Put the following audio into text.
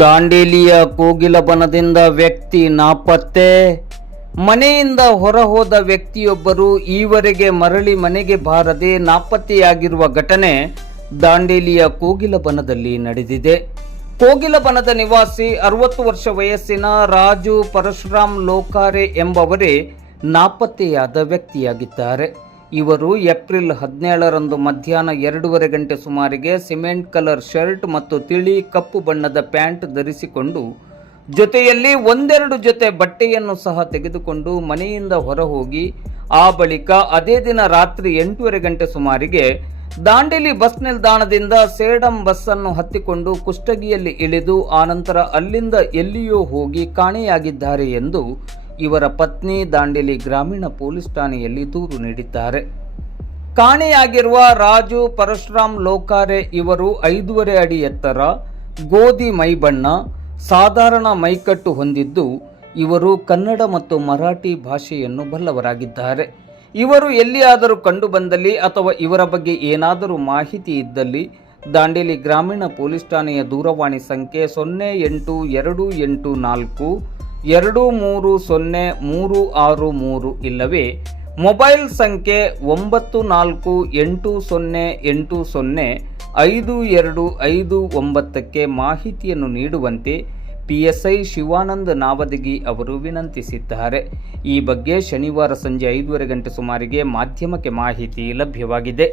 ದಾಂಡೇಲಿಯ ಕೋಗಿಲಬನದಿಂದ ವ್ಯಕ್ತಿ ನಾಪತ್ತೆ. ಮನೆಯಿಂದ ಹೊರಹೋದ ವ್ಯಕ್ತಿಯೊಬ್ಬರು ಈವರೆಗೆ ಮರಳಿ ಮನೆಗೆ ಬಾರದೆ ನಾಪತ್ತೆಯಾಗಿರುವ ಘಟನೆ ದಾಂಡೇಲಿಯ ಕೋಗಿಲಬನದಲ್ಲಿ ನಡೆದಿದೆ. ಕೋಗಿಲಬನದ ನಿವಾಸಿ 60 ವರ್ಷ ವಯಸ್ಸಿನ ರಾಜು ಪರಶುರಾಮ್ ಲೋಕಾರೆ ಎಂಬವರೇ ನಾಪತ್ತೆಯಾದ ವ್ಯಕ್ತಿಯಾಗಿದ್ದಾರೆ. ಇವರು ಏಪ್ರಿಲ್ 17ರಂದು ಮಧ್ಯಾಹ್ನ 2:30 ಗಂಟೆ ಸುಮಾರಿಗೆ ಸಿಮೆಂಟ್ ಕಲರ್ ಶರ್ಟ್ ಮತ್ತು ತಿಳಿ ಕಪ್ಪು ಬಣ್ಣದ ಪ್ಯಾಂಟ್ ಧರಿಸಿಕೊಂಡು ಜೊತೆಯಲ್ಲಿ ಒಂದೆರಡು ಜೊತೆ ಬಟ್ಟೆಯನ್ನು ಸಹ ತೆಗೆದುಕೊಂಡು ಮನೆಯಿಂದ ಹೊರಹೋಗಿ ಆ ಬಳಿಕ ಅದೇ ದಿನ ರಾತ್ರಿ 8:30 ಗಂಟೆ ಸುಮಾರಿಗೆ ದಾಂಡೇಲಿ ಬಸ್ ನಿಲ್ದಾಣದಿಂದ ಸೇಡಂ ಬಸ್ ಅನ್ನು ಹತ್ತಿಕೊಂಡು ಕುಷ್ಟಗಿಯಲ್ಲಿ ಇಳಿದು ಆನಂತರ ಅಲ್ಲಿಂದ ಎಲ್ಲಿಯೋ ಹೋಗಿ ಕಾಣೆಯಾಗಿದ್ದಾರೆ ಎಂದು ಇವರ ಪತ್ನಿ ದಾಂಡೇಲಿ ಗ್ರಾಮೀಣ ಪೊಲೀಸ್ ಠಾಣೆಯಲ್ಲಿ ದೂರು ನೀಡಿದ್ದಾರೆ. ಕಾಣೆಯಾಗಿರುವ ರಾಜು ಪರಶುರಾಮ್ ಲೋಕಾರೆ ಇವರು 5.5 ಅಡಿ ಎತ್ತರ, ಗೋಧಿ ಮೈಬಣ್ಣ, ಸಾಧಾರಣ ಮೈಕಟ್ಟು ಹೊಂದಿದ್ದು ಇವರು ಕನ್ನಡ ಮತ್ತು ಮರಾಠಿ ಭಾಷೆಯನ್ನು ಬಲ್ಲವರಾಗಿದ್ದಾರೆ. ಇವರು ಎಲ್ಲಿಯಾದರೂ ಕಂಡುಬಂದಲ್ಲಿ ಅಥವಾ ಇವರ ಬಗ್ಗೆ ಏನಾದರೂ ಮಾಹಿತಿ ಇದ್ದಲ್ಲಿ ದಾಂಡೇಲಿ ಗ್ರಾಮೀಣ ಪೊಲೀಸ್ ಠಾಣೆಯ ದೂರವಾಣಿ ಸಂಖ್ಯೆ 08284230363 ಇಲ್ಲವೇ ಮೊಬೈಲ್ ಸಂಖ್ಯೆ 9480805259ಕ್ಕೆ ಮಾಹಿತಿಯನ್ನು ನೀಡುವಂತೆ PSI ಶಿವಾನಂದ್ ನಾವದಗಿ ಅವರು ವಿನಂತಿಸಿದ್ದಾರೆ. ಈ ಬಗ್ಗೆ ಶನಿವಾರ ಸಂಜೆ 5:30 ಗಂಟೆ ಸುಮಾರಿಗೆ ಮಾಧ್ಯಮಕ್ಕೆ ಮಾಹಿತಿ ಲಭ್ಯವಾಗಿದೆ.